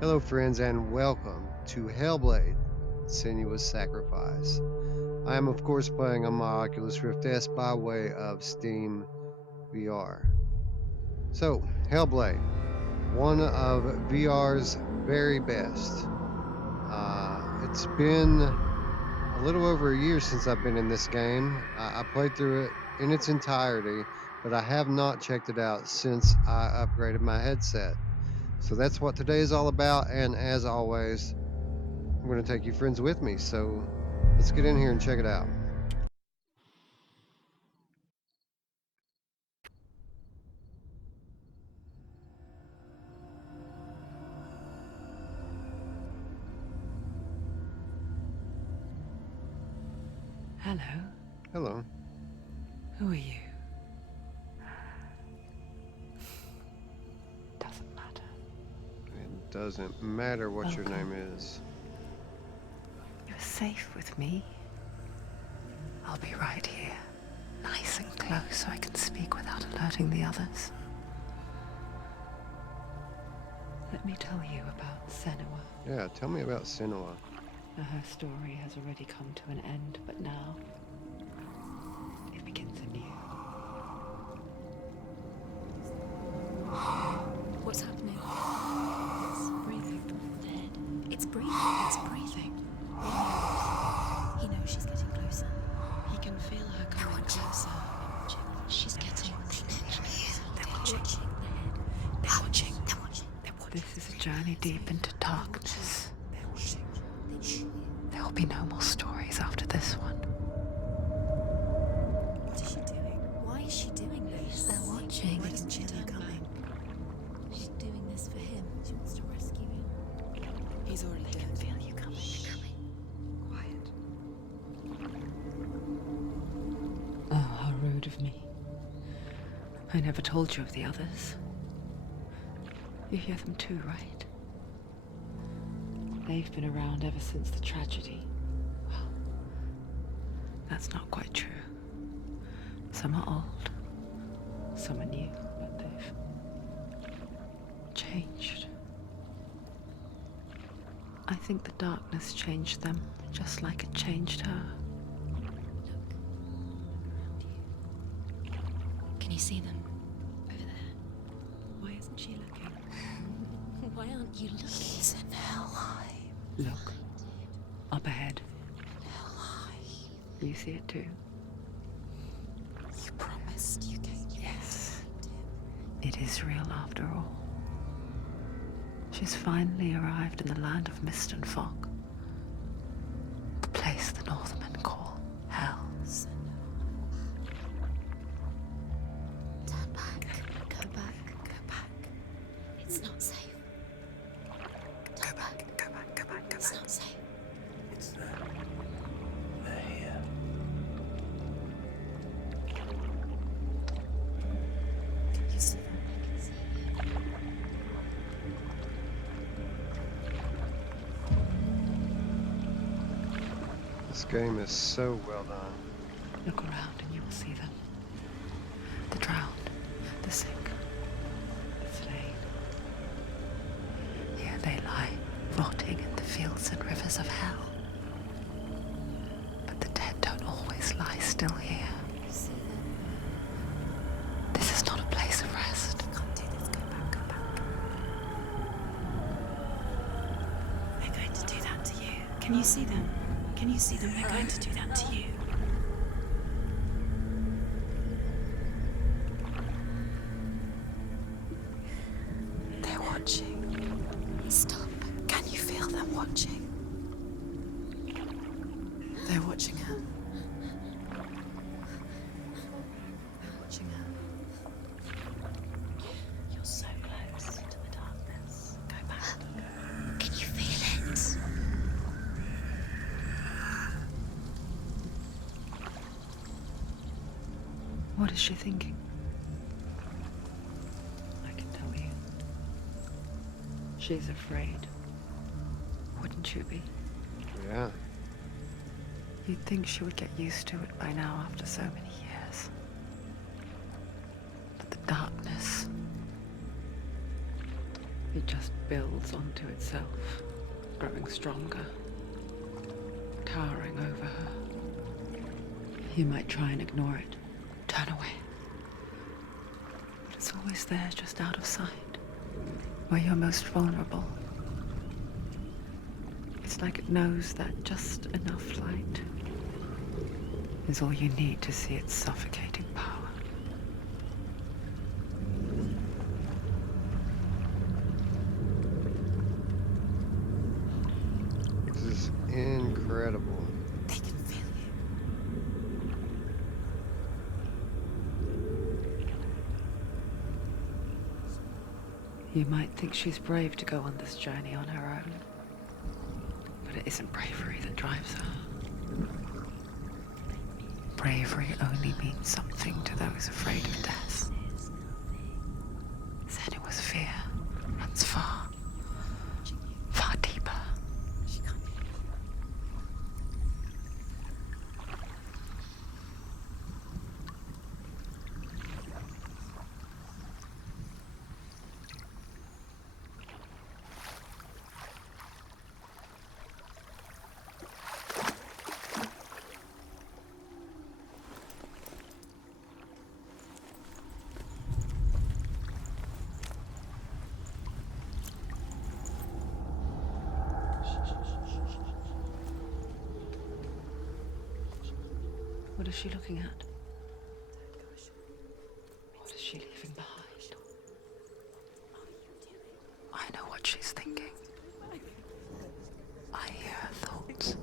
Hello, friends, and welcome to Hellblade, Senua's Sacrifice. I am, of course, playing on my Oculus Rift S by way of Steam VR. So, Hellblade, one of VR's very best. It's been a little over a year since I've been in this game. I played through it in its entirety, but I have not checked it out since I upgraded my headset. So that's what today is all about, and as always, I'm going to take you friends with me. So let's get in here and check it out. Hello. Hello. Who are you? Doesn't matter. It doesn't matter what your Welcome. name is. You're safe with me. I'll be right here, nice and close so I can speak without alerting the others. Let me tell you about Senua. Yeah, tell me about Senua. Her story has already come to an end, but now it begins anew. What's happening? It's breathing. Dead. It's breathing. It's breathing. He knows she's getting closer. He can feel her coming closer. She's getting closer. They're watching. They're watching. They're watching. They're watching. This is a journey deep into darkness. They're watching. There will be no more stories after this one. What is she doing? Why is she doing this? They're watching. Why doesn't she turn coming? She's doing this for him. She wants to rescue him. He's already dead. I can feel you coming. Quiet. Oh, how rude of me. I never told you of the others. You hear them too, right? They've been around ever since the tragedy. Well, that's not quite true. Some are old, some are new, but they've changed. I think the darkness changed them, just like it changed her. Can you see them? Over there. Why isn't she looking? Why aren't you looking? He's in Helheim. Look, up ahead. Helheim. You see it too? You promised you came. Yes. It is real after all. She's finally arrived in the land of mist and fog. The place the Northmen call Hell. Turn back. Go back. Go back. It's not safe. Turn back. Go back. Go back. Go back. It's not safe. It's them. They're here. Can you see them? I can see you. This game is so well done. Look around and you will see them. The drowned, the sick, the slain. Here they lie, rotting in the fields and rivers of hell. But the dead don't always lie still here. You see them? This is not a place of rest. You can't do this. Go back. Go back. They're going to do that to you. Can you see them? Can you see them? They're going to do that to you. They're watching. Stop. Can you feel them watching? They're watching her. They're watching her. You're so close to the darkness. Go back. Can you feel it? What is she thinking? I can tell you. She's afraid. Wouldn't you be? Yeah. You'd think she would get used to it by now after so many years. But the darkness, It just builds onto itself, growing stronger, towering over her. You might try and ignore it, turn away. But it's always there, just out of sight, where you're most vulnerable. It's like it knows that just enough light is all you need to see its suffocating power. This is incredible. They can feel you. You might think she's brave to go on this journey on her own, but it isn't bravery that drives her. Bravery only means something to those afraid of death. Senua's fear runs far, far deeper. What is she looking at? What is she leaving behind? I know what she's thinking. I hear her thoughts.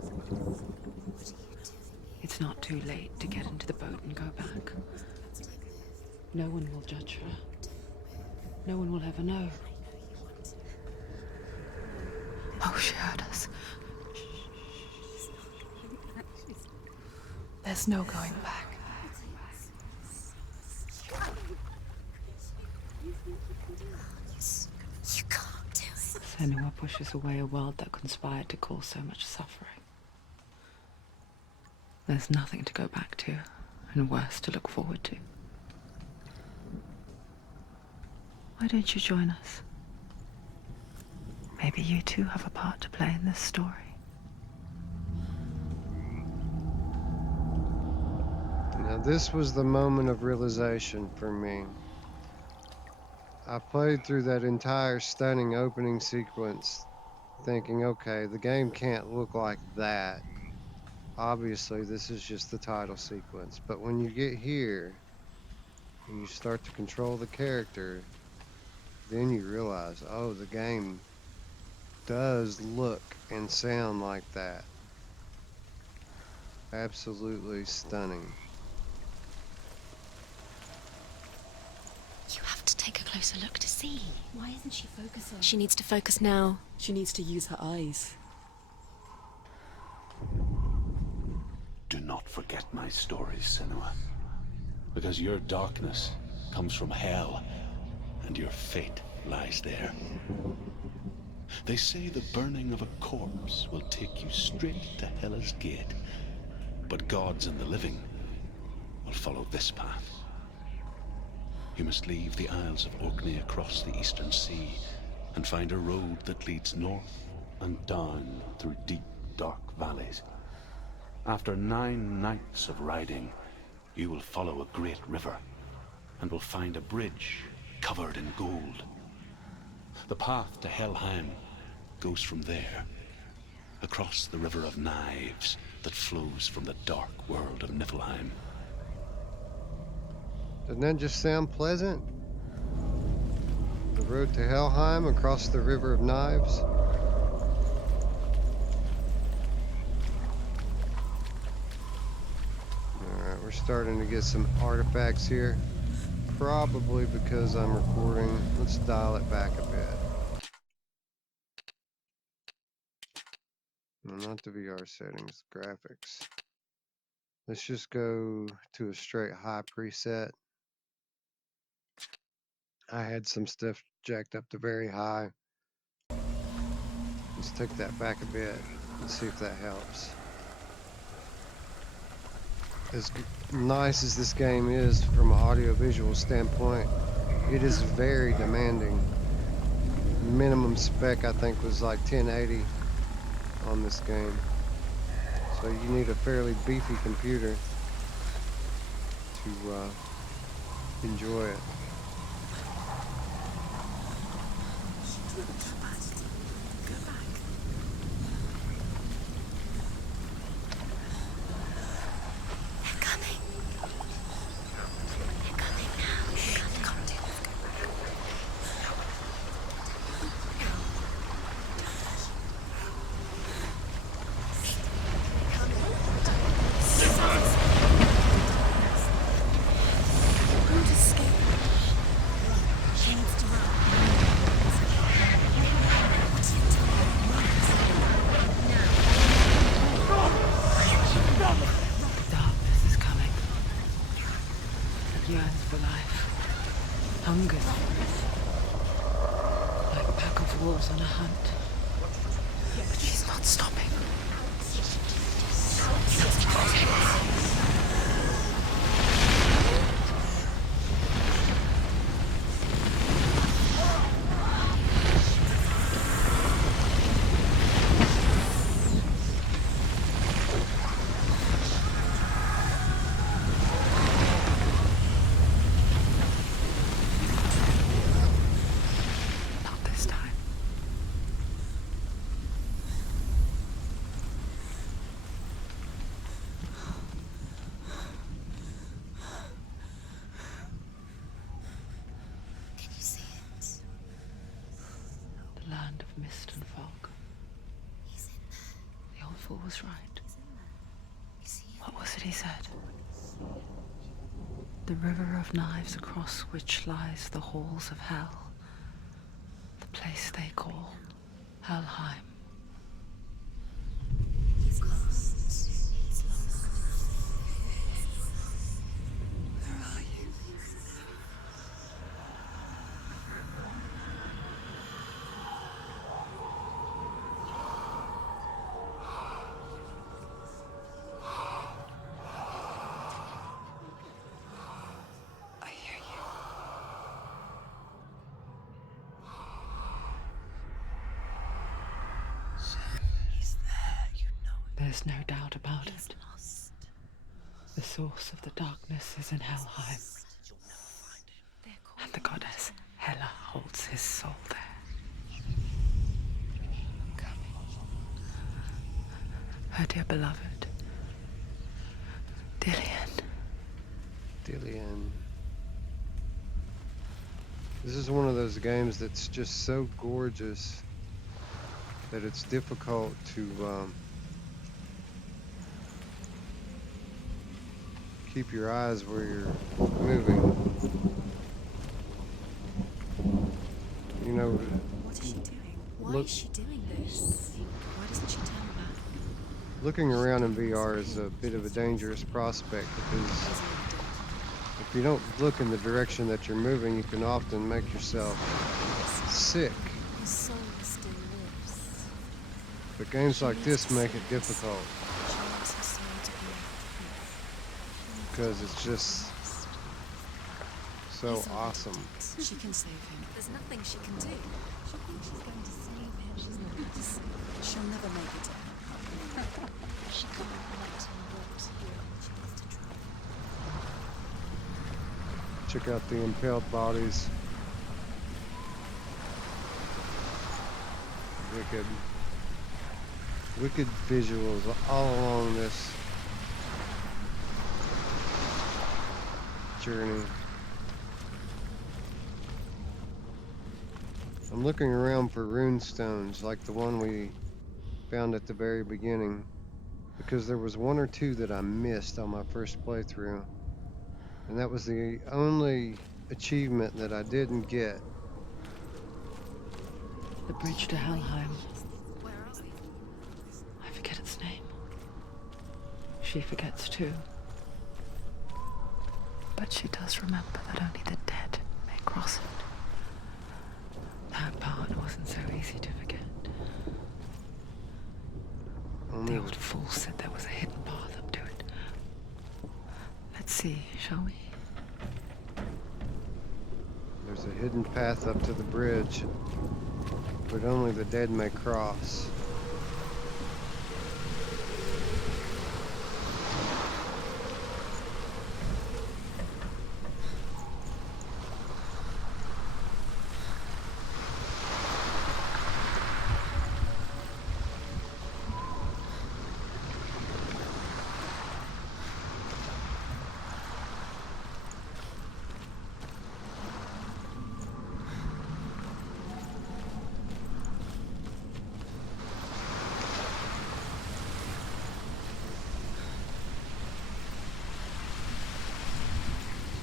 It's not too late to get into the boat and go back. No one will judge her. No one will ever know. Oh, she heard us. There's no going back. You can't do it. Senua pushes away a world that conspired to cause so much suffering. There's nothing to go back to, and worse to look forward to. Why don't you join us? Maybe you too have a part to play in this story. Now this was the moment of realization for me. I played through that entire stunning opening sequence thinking, okay, the game can't look like that. Obviously, this is just the title sequence. But when you get here and you start to control the character, then you realize, oh, the game does look and sound like that. Absolutely stunning. You have to take a closer look to see. Why isn't she focusing? She needs to focus now. She needs to use her eyes. Do not forget my stories, Senua. Because your darkness comes from hell, and your fate lies there. They say the burning of a corpse will take you straight to Hela's gate, but gods and the living will follow this path. You must leave the Isles of Orkney across the eastern sea and find a road that leads north and down through deep, dark valleys. After 9 nights of riding, you will follow a great river and will find a bridge covered in gold. The path to Helheim goes from there, across the River of Knives that flows from the dark world of Niflheim. Doesn't that just sound pleasant? The road to Helheim across the River of Knives. Alright, we're starting to get some artifacts here. Probably because I'm recording. Let's dial it back a bit. No, not the VR settings, graphics. Let's just go to a straight high preset. I had some stuff jacked up to very high. Let's take that back a bit and see if that helps. As nice as this game is from an audiovisual standpoint, it is very demanding. minimum spec I think was like 1080 on this game. So you need a fairly beefy computer to enjoy it. Darkness is coming. It yearns for life. Hungers for it. Like a pack of wolves on a hunt. But she's not stopping. Not this time. Can you see it? The land of mist and fog. He's in there. The old fool was right. You see it? What was it he said? The river of knives across which lies the halls of hell. The place they call Helheim. He's lost. He's lost. Where are you? I hear you. He's there, you know it. There's no doubt about He's it. lost. The source of the darkness is in Helheim, They're and the goddess Hela holds his soul there. Her dear beloved, Dillian. Dillian. This is one of those games that's just so gorgeous that it's difficult to keep your eyes where you're moving. You know, What is she doing? Why Look- is she doing this? Why doesn't she turn back? looking around in VR is a bit of a dangerous prospect because if you don't look in the direction that you're moving, you can often make yourself sick. His soul still lives. But games like this make it difficult She wants her soul to be free. because it's just so He's not awesome. dead. She can save him. There's nothing she can do. She thinks she's going to save him. She's not going to save him. She'll never make it. She can't let him walk here. She has to try. Check out the impaled bodies. Wicked visuals all along this journey. I'm looking around for rune stones like the one we found at the very beginning, because there was one or two that I missed on my first playthrough, and that was the only achievement that I didn't get. The bridge to Helheim. Where are we? I forget its name. She forgets too. But she does remember that only the dead may cross it. That part wasn't so easy to forget. Only The old fool said there was a hidden path up to it. Let's see, shall we? there's a hidden path up to the bridge. but only the dead may cross.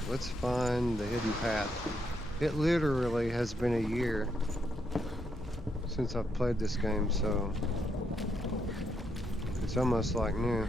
Let's find the hidden path. It literally has been a year since I've played this game, so it's almost like new.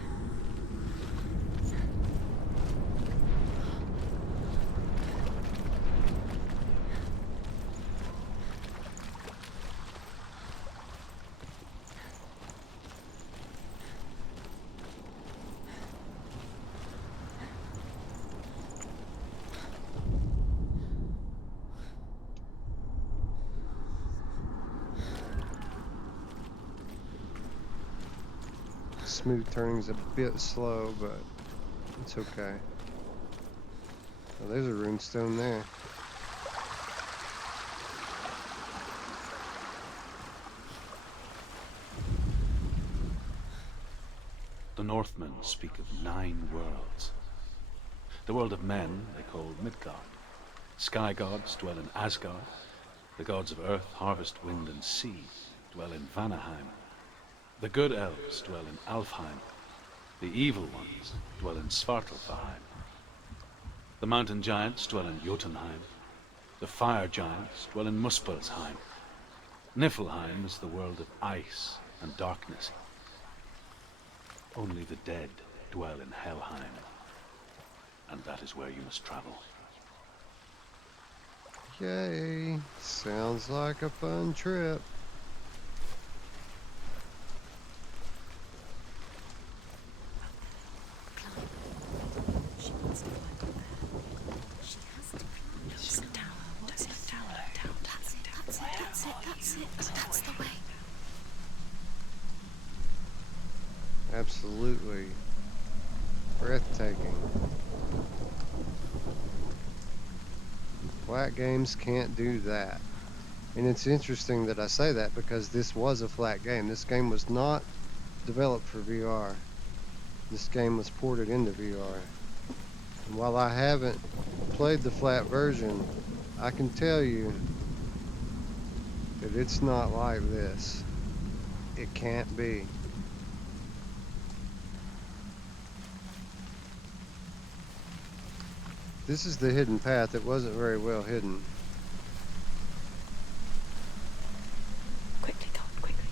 Smooth turning's a bit slow, but it's okay. Oh, there's a runestone there. The Northmen speak of 9 worlds. The world of men they call Midgard. Sky gods dwell in Asgard. The gods of earth, harvest, wind, and sea dwell in Vanaheim. The good elves dwell in Alfheim. The evil ones dwell in Svartalfheim. The mountain giants dwell in Jotunheim. The fire giants dwell in Muspelheim. Niflheim is the world of ice and darkness. Only the dead dwell in Helheim. And that is where you must travel. Yay! Sounds like a fun trip. She wants to find it there. She has to climb. Just look down. Just look down. Look down. That's it, that's it, that's it, that's it. That's the way. Absolutely breathtaking. Flat games can't do that. And it's interesting that I say that because this was a flat game. This game was not developed for VR. This game was ported into VR. And while I haven't played the flat version, I can tell you that it's not like this. It can't be. This is the hidden path. It wasn't very well hidden. Quickly, Tom, quickly.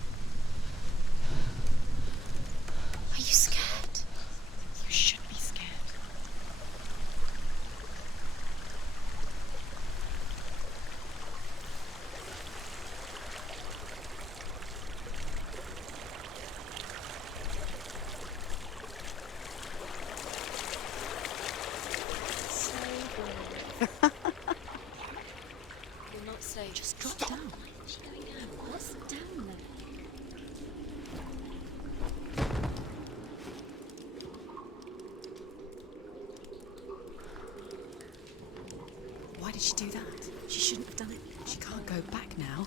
Are you scared? You should be scared. You're not safe. Just drop down. What's going down? What's down there? Why did she do that? She shouldn't have done it. She can't go back now.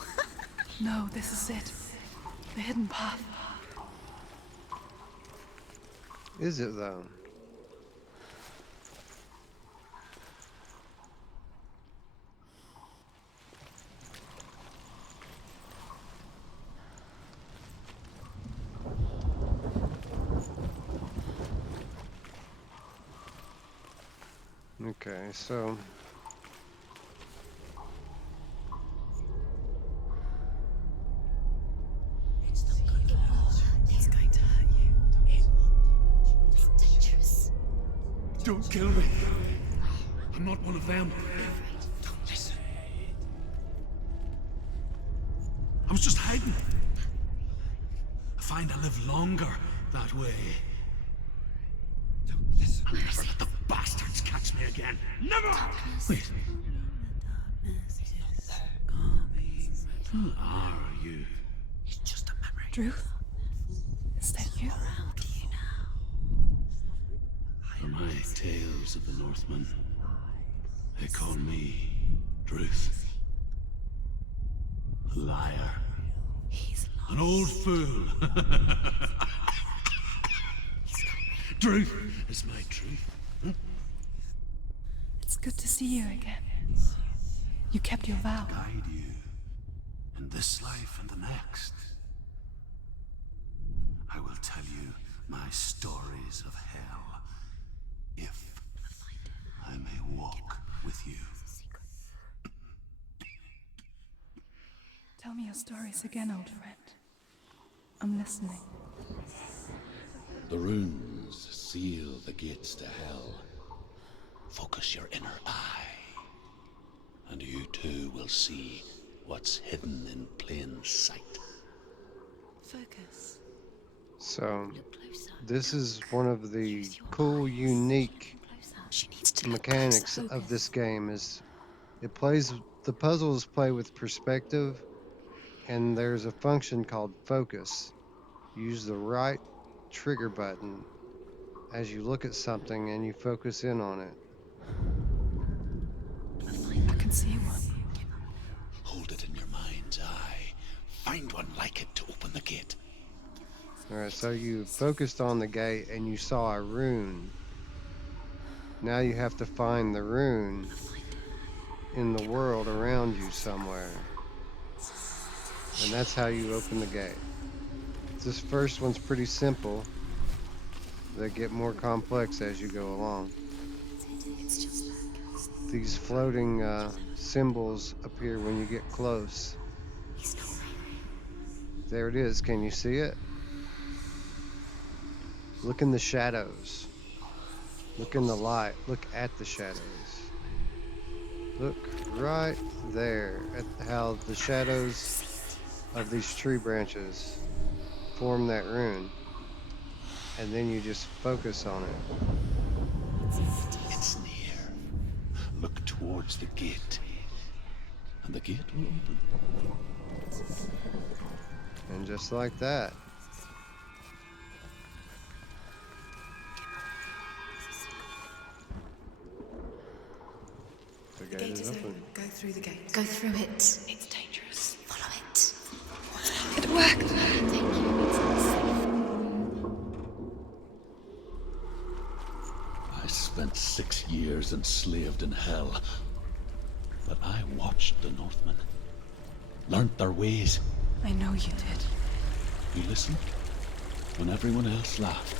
No, this is it. The hidden path. Is it though? Okay, so It's not good. It will hurt you. It's going to hurt you. It's dangerous. Don't kill me. I'm not one of them. Don't listen. I was just hiding. I find I live longer that way. Don't listen. I'll never let the bastards catch me again. Never! Wait. Who are you? It's just a memory. Drew? Is that you? Around you now. For my tales of the Northmen, they call me Druth. A liar. He's lost. An old fool. Druth is my truth. It's good to see you again. You kept your vow. Guide you in this life and the next. I will tell you my stories of hell, if I may walk with you. Tell me your stories again, old friend. I'm listening. The runes seal the gates to hell. Focus your inner eye, and you too will see what's hidden in plain sight. Focus. So, Look closer. this is one of the cool, unique Closer. She needs to look mechanics closer. of this game is the puzzles play with perspective, and there's a function called focus. Use the right trigger button as you look at something and you focus in on it. I can see one. Hold it in your mind's eye. Find one like it to open the gate. Alright, so you focused on the gate and you saw a rune. Now you have to find the rune in the world around you somewhere. And that's how you open the gate. This first one's pretty simple. They get more complex as you go along. It's just that. These floating symbols appear when you get close. He's not right. There it is. Can you see it? Look in the shadows. Look in the light. Look at the shadows. Look right there at how the shadows of these tree branches form that rune. And then you just focus on it. It's near. Look towards the gate, and the gate will open. And just like that. The The gate gate is is open. open. Go through the gate. Go through it. It's dangerous. Follow it. It worked. Thank you. It's not safe. I spent 6 years enslaved in hell, but I watched the Northmen, learnt their ways. I know you did. You listened when everyone else laughed.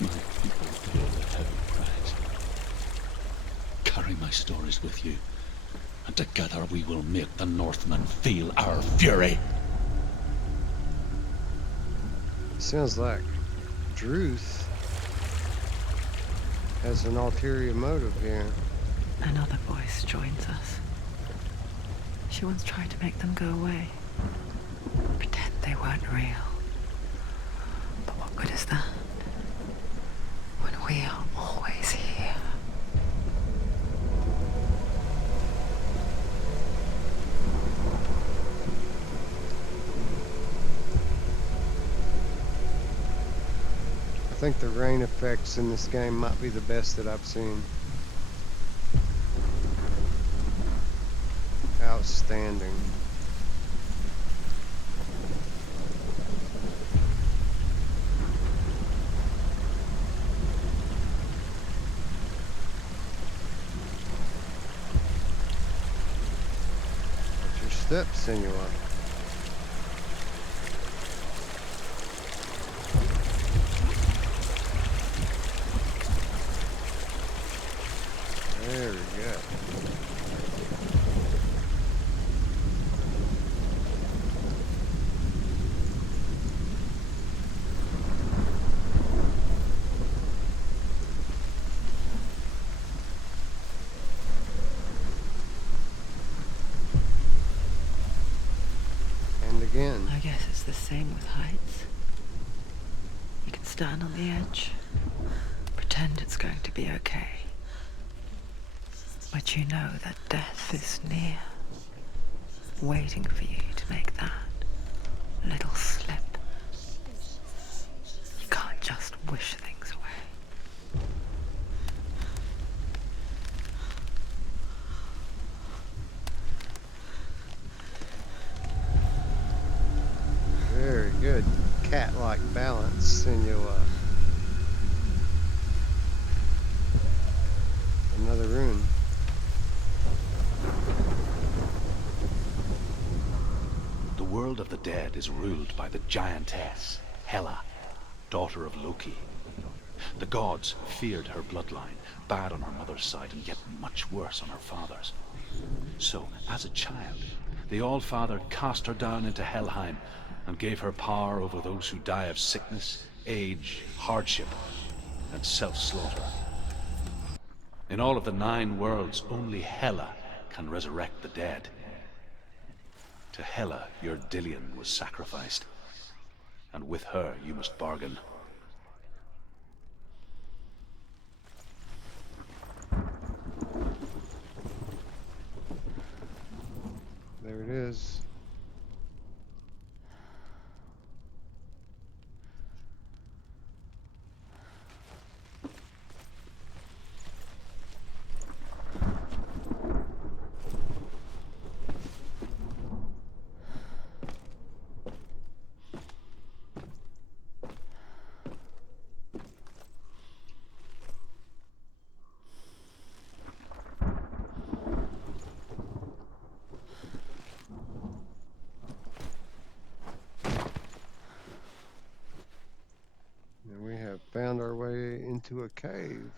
My people paid a heavy price. Carry my stories with you, and together we will make the Northmen feel our fury. Sounds like Druth has an ulterior motive here. Another voice joins us. She once tried to make them go away. Pretend they weren't real. But what good is that? When we are always here. I think the rain effects in this game might be the best that I've seen. Outstanding. Watch your steps, Senua. There we go. And again. I guess it's the same with heights. You can stand on the edge, pretend it's going to be okay. But you know that death is near. waiting for you to make that little slip. You can't just wish things away. Very good cat-like balance, Senua. Another rune. The world of the dead is ruled by the giantess, Hela, daughter of Loki. The gods feared her bloodline, bad on her mother's side and yet much worse on her father's. So, as a child, the All-Father cast her down into Helheim and gave her power over those who die of sickness, age, hardship, and self-slaughter. In all of the 9 worlds, only Hela can resurrect the dead. To Hela, your Dillion was sacrificed, and with her you must bargain. There it is. And we have found our way into a cave.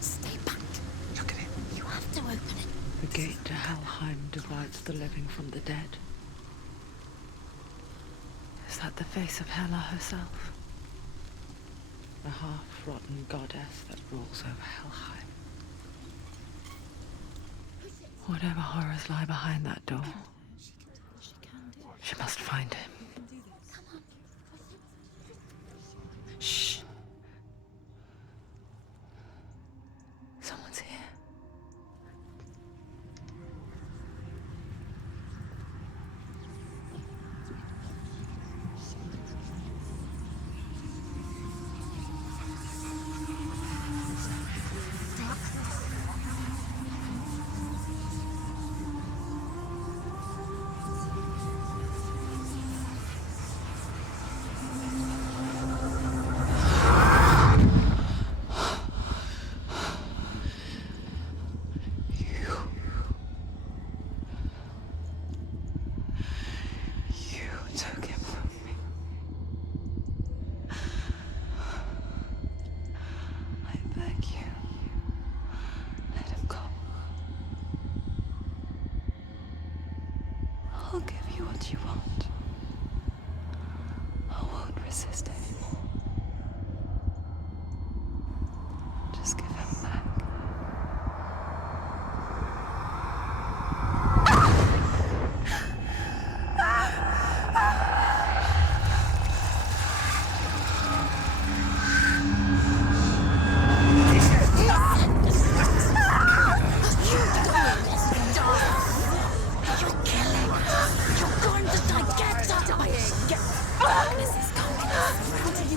Stay back. Look at it. You have to open it. The gate to Helheim divides the living from the dead. Is that the face of Hela herself? The half-rotten goddess that rules over Helheim. Whatever horrors lie behind that door, she must find him. Shh. Someone's here. I'll give you what you want. I won't resist anymore. Just give him back. Darkness is coming. How do you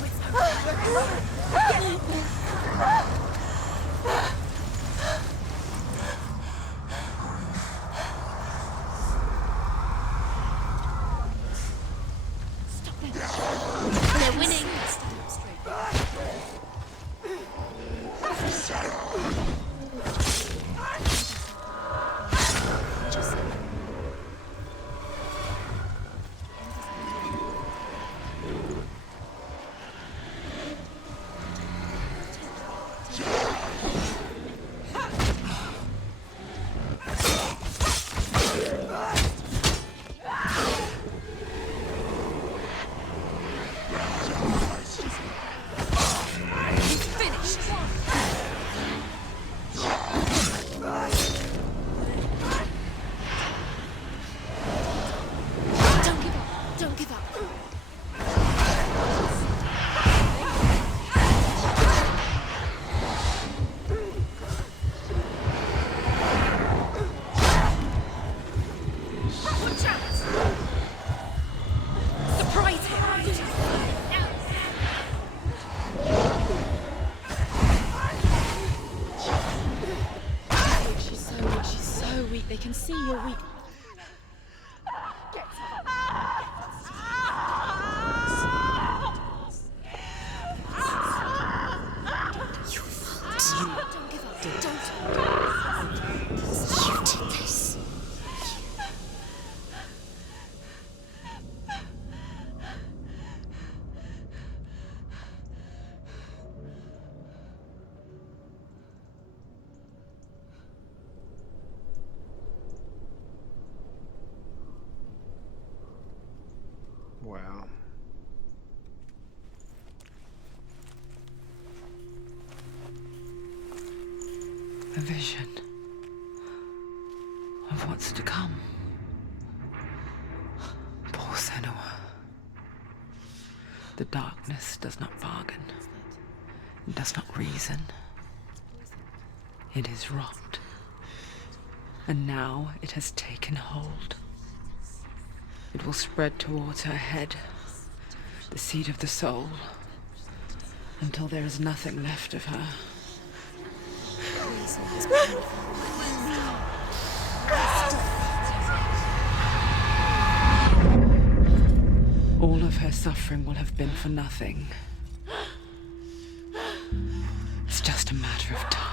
They can see you're weak. Your fault. Don't give up. Don't. You did this. Wow. A vision of what's to come. Poor Senua. The darkness does not bargain. It does not reason. It is rot. And now it has taken hold. It will spread towards her head, the seat of the soul, until there is nothing left of her. All of her suffering will have been for nothing. It's just a matter of time.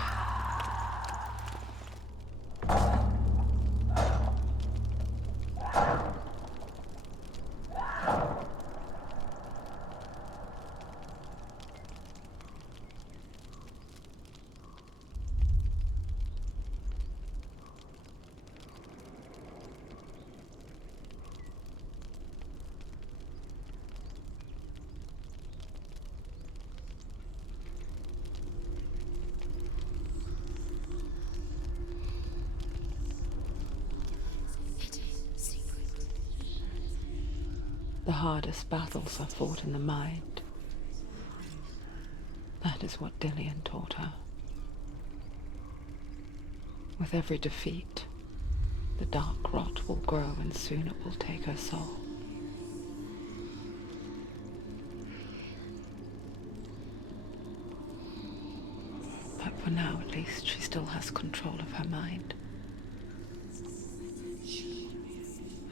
The hardest battles are fought in the mind. That is what Dillian taught her. With every defeat, the dark rot will grow and soon it will take her soul. But for now, at least, she still has control of her mind.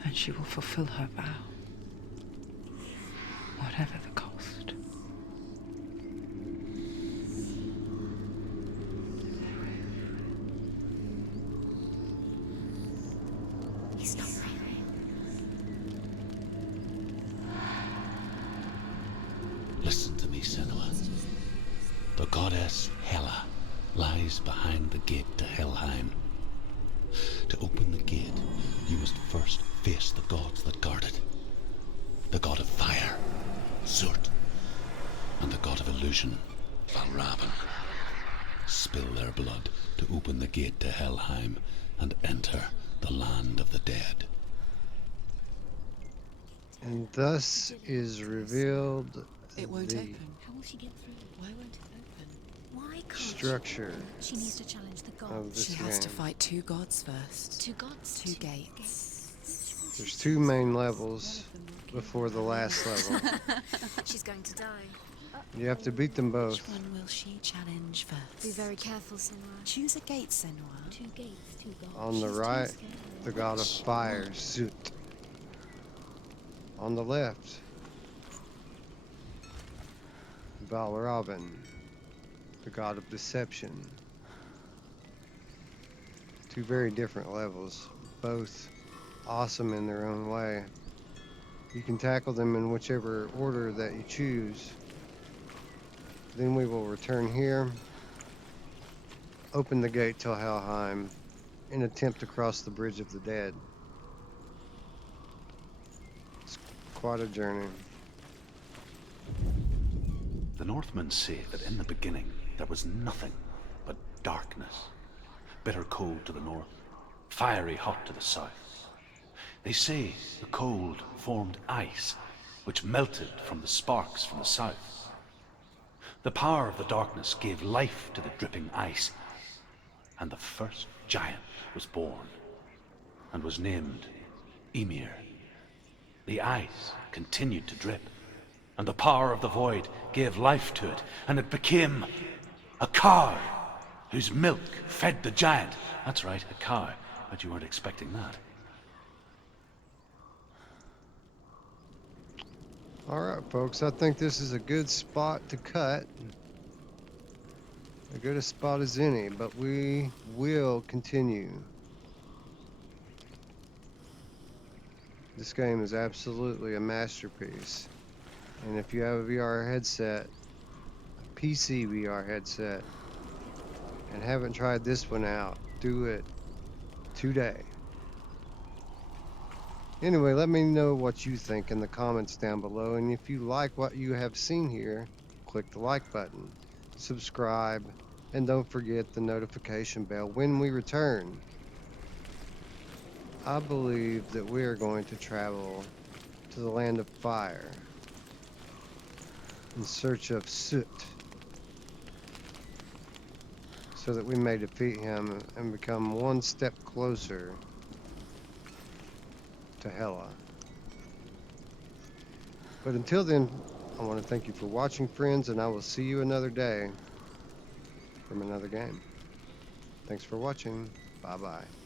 And she will fulfill her vow. Whatever the cost. He's not right. Listen to me, Senua. The goddess Hela lies behind the gate to Helheim. To open the gate, you must first face the gods that guard it. The god of fire, Zurt, and the god of illusion, Valravan. Spill their blood to open the gate to Helheim and enter the land of the dead. And thus is revealed It won't the open. How will she get through? Why won't it open? Why can't structure she needs to challenge the of gods. this She has to game. fight two gods first. Two gods. Two gates. There's two main levels before the last level. She's going to die. You have to beat them both. Which one will she challenge first? Be very careful, Senua. Choose a gate, Senua. Two gates, two gods. On the right, the god of fire, Zut. On the left, Valravan, the god of deception. Two very different levels, both awesome in their own way. You can tackle them in whichever order that you choose. Then we will return here, open the gate to Helheim, and attempt to cross the Bridge of the Dead. It's quite a journey. The Northmen say that in the beginning there was nothing but darkness. Bitter cold to the north, fiery hot to the south. They say the cold formed ice, which melted from the sparks from the south. The power of the darkness gave life to the dripping ice, and the first giant was born, and was named Ymir. The ice continued to drip, and the power of the void gave life to it, and it became a cow, whose milk fed the giant. That's right, a cow, Bet you weren't expecting that. Alright, folks, I think this is a good spot to cut. A good a spot as any, but we will continue. This game is absolutely a masterpiece. And if you have a VR headset, a PC VR headset, and haven't tried this one out, do it today. Anyway, let me know what you think in the comments down below, and if you like what you have seen here, click the like button, subscribe, and don't forget the notification bell when we return. I believe that we are going to travel to the land of fire in search of Soot, so that we may defeat him and become one step closer to Hela. But until then, I want to thank you for watching, friends, and I will see you another day from another game. Thanks for watching. Bye-bye.